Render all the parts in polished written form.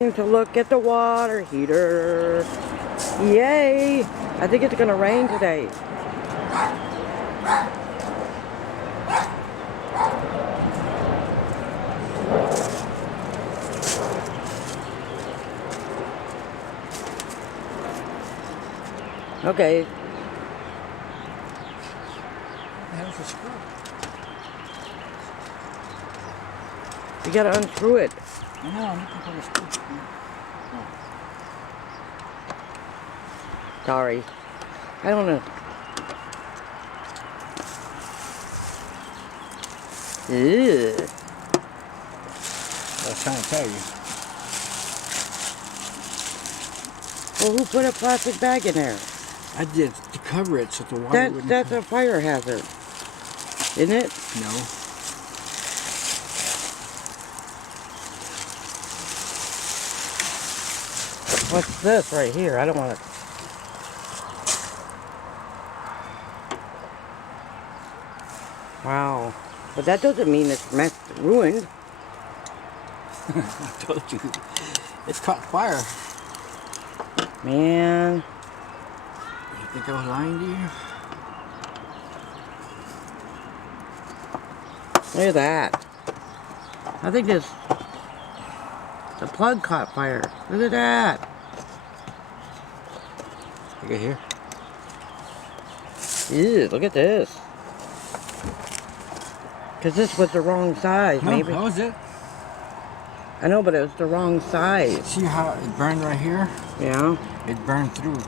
To look at the water heater. Yay! I think it's gonna rain today. Okay. How's the screw? You gotta unscrew it. I know, I'm looking for the screw. Oh. Sorry. I don't know. Ew. I was trying to tell you. Well, who put a plastic bag in there? I did to cover it so the water wouldn't That's come. a fire hazard, isn't it? No. What's this right here? I don't want it. Wow. But that doesn't mean it's ruined. I told you. It's caught fire. Man. You think I was lying to you? Look at that. I think the plug caught fire. Look at that. Look at here. Ew, look at this. Because this was the wrong size, No, maybe. how was it? I know, but it was the wrong size. See how it burned right here? Yeah. It burned through.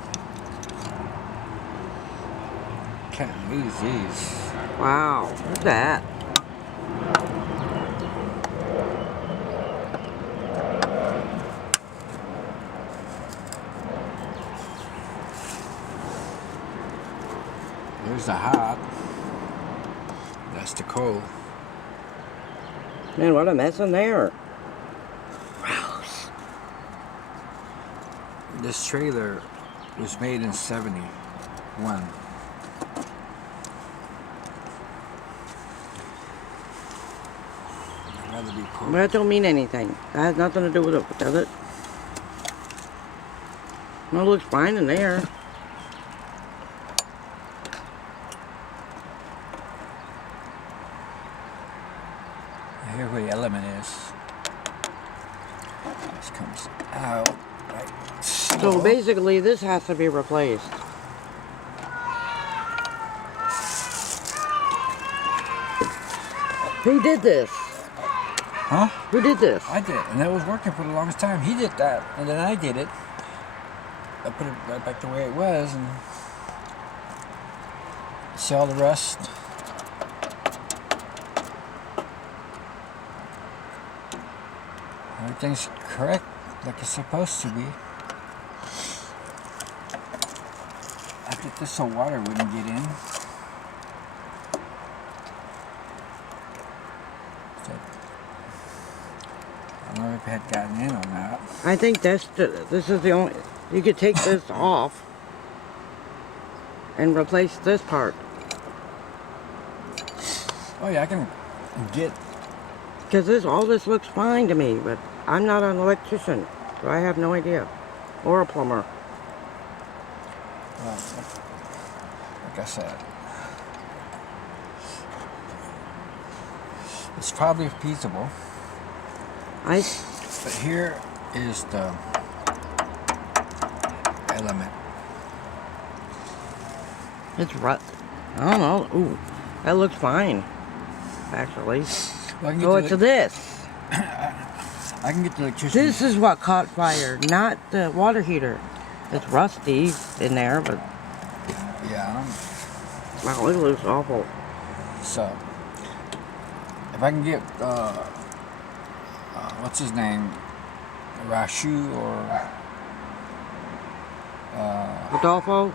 Can't lose these. Wow. Look at that. There's the hot. That's the cold. Man, what a mess in there. Gross. This trailer was made in '71. I'd rather be cold. But that don't mean anything. That has nothing to do with it, does it? Well, it looks fine in there. Here where the element is. This comes out like So basically, this has to be replaced. Who did this? Huh? Who did this? I did, and that was working for the longest time. He did that, and then I did it. I put it right back the way it was, and see all the rust. Everything's correct, like it's supposed to be. I did this so water wouldn't get in. So, I don't know if it had gotten in or not. I think this is the only. You could take this off and replace this part. Oh yeah, I can get. Because all this looks fine to me, but I'm not an electrician, so I have no idea. Or a plumber. Well, like I said, it's probably feasible. But here is the element. It's rut. I don't know. Ooh, that looks fine, actually. Well, Oh, it's this. I can get the electricity. This is what caught fire, not the water heater. It's rusty in there, but Yeah. wow, it looks awful. So, if I can get what's his name, Rashu or Rodolfo, you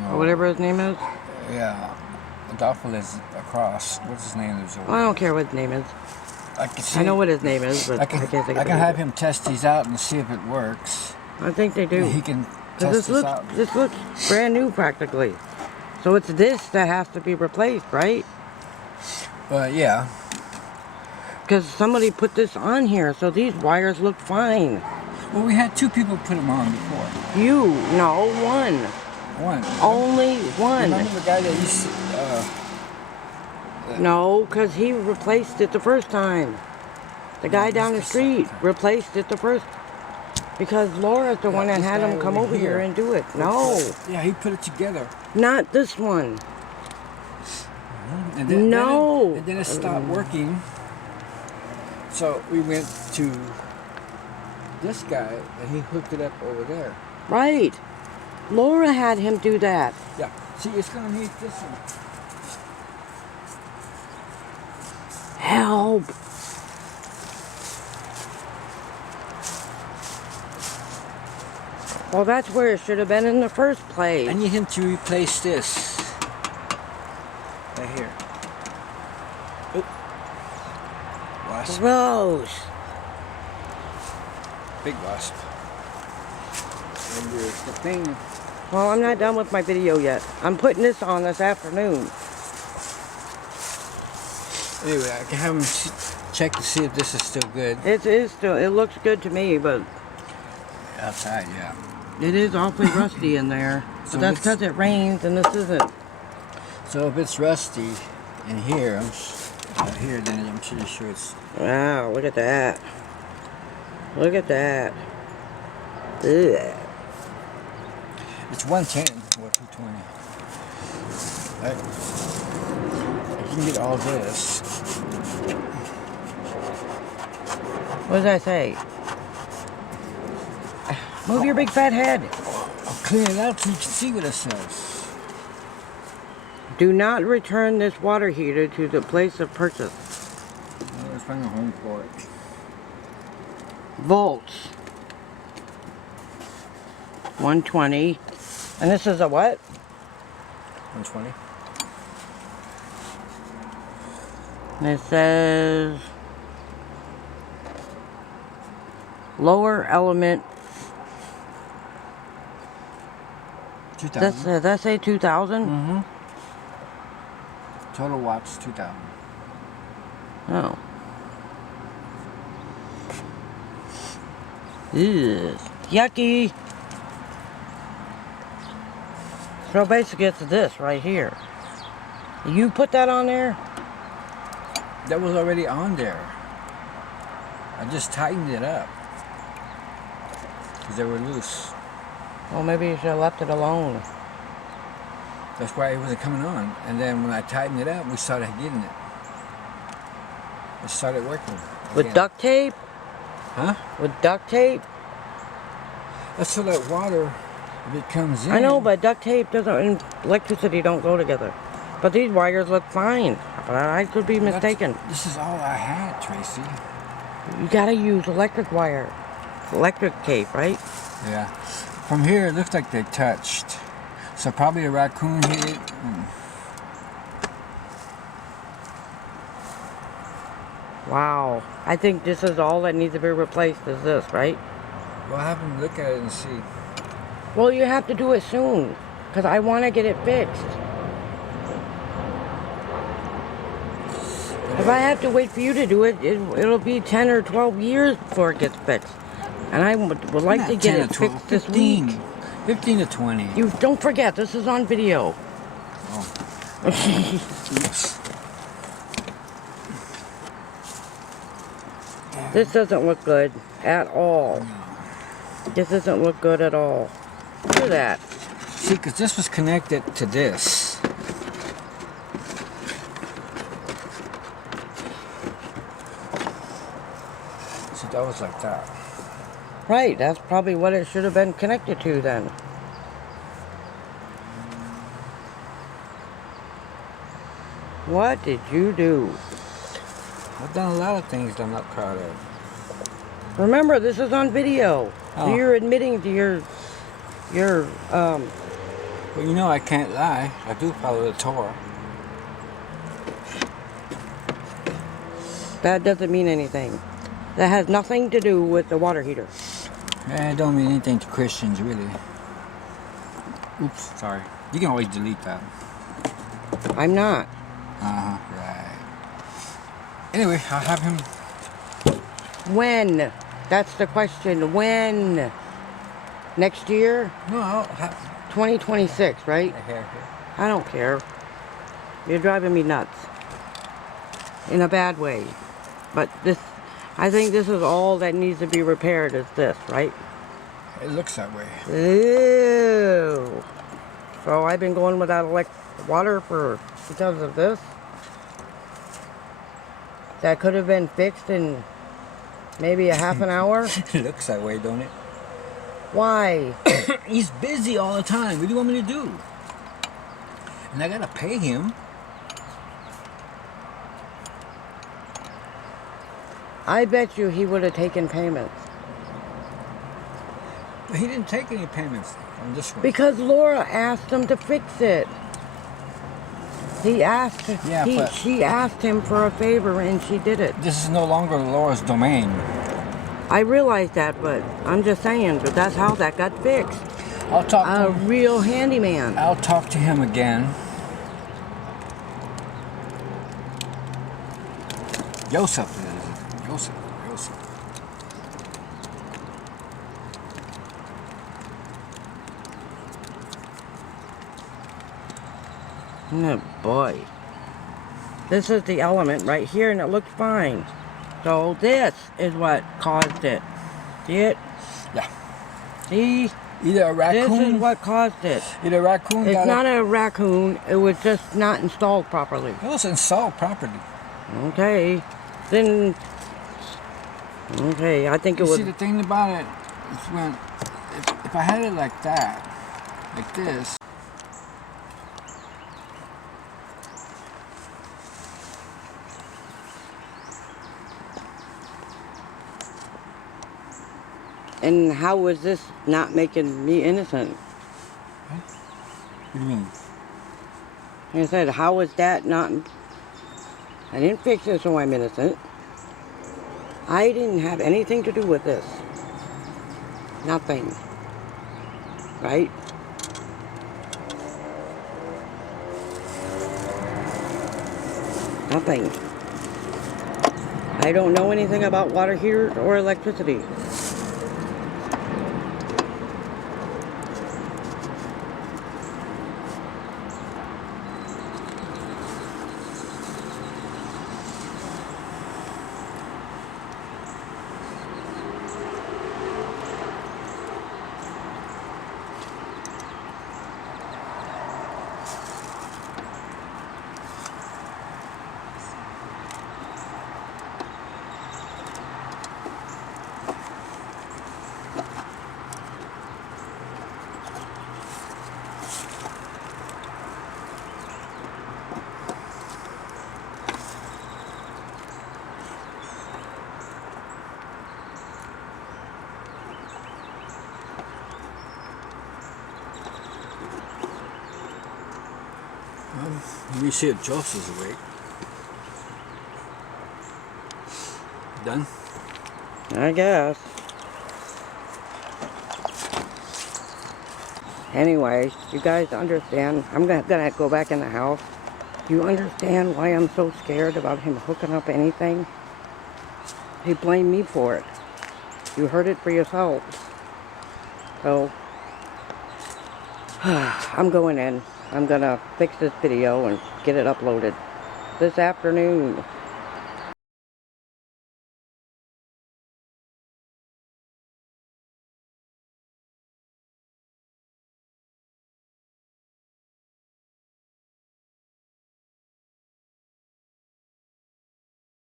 know, or whatever his name is. Yeah, Adolfo is across. What's his name? I don't care what his name is. I can see. I know what his name is, but I can't think of I it. can have him test these out and see if it works. I think they do. He can Because test this out. this looks brand new practically. So it's this that has to be replaced, right? Yeah. Because somebody put this on here, so these wires look fine. Well, we had 2 people put them on before. You, no, one. One. Only one. Remember the guy that used to, No, because he replaced it the first time. The guy down the street replaced it the first. Because Laura's the one that had him come over here and do it. No. Yeah, he put it together. Not this one. And then, no. And then it stopped working. So we went to this guy and he hooked it up over there. Right. Laura had him do that. Yeah. See, it's going to need this one. Help. Well, that's where it should have been in the first place. I need him to replace this. Right here. Oh. Wasp. Gross. Big wasp. And there's the thing. Well, I'm not done with my video yet. I'm putting this on this afternoon. Anyway, I can have him check to see if this is still good. It is still, it looks good to me, but Outside, yeah. it is awfully rusty in there. So But that's because it rains and this isn't. So if it's rusty in here, then I'm pretty sure it's... Wow, look at that. Look at that. Ugh. It's 110 or 220. I can get all this. What does that say? Move your big fat head. I'll clean it out so you can see what it says. Do not return this water heater to the place of purchase. Let's find a home for it. Volts. 120. And this is a what? 120. And it says lower element. 2,000. Does that say 2,000? Mm-hmm. Total watts 2,000. Oh. Ew. Yucky. So basically it's this right here. You put that on there? That was already on there. I just tightened it up. Because they were loose. Well, maybe you should have left it alone. That's why it wasn't coming on. And then when I tightened it up, we started getting it. It started working. With again. duct tape? Huh? With duct tape? That's so that water, if it comes in... I know, but duct tape doesn't, and electricity don't go together. But these wires look fine. But I could be mistaken. This is all I had, Tracy. You gotta use electric wire. Electric tape, right? Yeah. From here, it looks like they touched. So probably a raccoon hit it. Wow. I think this is all that needs to be replaced is this, right? Well, have them look at it and see. Well, you have to do it soon. Because I want to get it fixed. If I have to wait for you to do it, it'll be 10 or 12 years before it gets fixed. And I would like Not to get 10 it to 12, fixed this 15. week. 15 to 20. You don't forget, this is on video. Oh. Oops. This doesn't look good at all. This doesn't look good at all. Look at that. See, because this was connected to this. See, that was like that. Right, that's probably what it should have been connected to then. What did you do? I've done a lot of things that I'm not proud of. Remember, this is on video. Oh. So you're admitting to your Well, you know I can't lie. I do follow the Torah. that doesn't mean anything. That has nothing to do with the water heater. It don't mean anything to Christians, really. Oops, sorry. You can always delete that. I'm not. Uh-huh, right. Anyway, I'll have him When? That's the question. When? Next year? No, 2026, right? I don't care. You're driving me nuts. In a bad way. But this, I think this is all that needs to be repaired is this, right? It looks that way. Ew. So I've been going without water because of this. That could have been fixed in maybe a half an hour. It looks that way, don't it? Why? He's busy all the time. What do you want me to do? And I gotta pay him. I bet you he would have taken payments. But he didn't take any payments on this one. Because Laura asked him to fix it. He asked, she asked him for a favor and she did it. This is no longer Laura's domain. I realize that, but I'm just saying, but that's how that got fixed. I'll talk to him. A real handyman. I'll talk to him again. Joseph. Oh boy. This is the element right here and it looks fine. So this is what caused it. See it? Yeah. See? Either a raccoon. This is what caused it. Either a raccoon. It's not a raccoon. It was just not installed properly. It was installed properly. Okay. Then. Okay, I think it was. See, the thing about it is when if I had it like that, like this. And how was this not making me innocent? What do you mean? Like I said, how was that not... I didn't fix it so I'm innocent. I didn't have anything to do with this. Nothing. Right? Nothing. I don't know anything about water heaters or electricity. Let me see if Joseph's awake. Done? I guess. Anyway, you guys understand. I'm gonna go back in the house. You understand why I'm so scared about him hooking up anything? He blamed me for it. You heard it for yourselves. So, I'm going in. I'm gonna fix this video and get it uploaded this afternoon.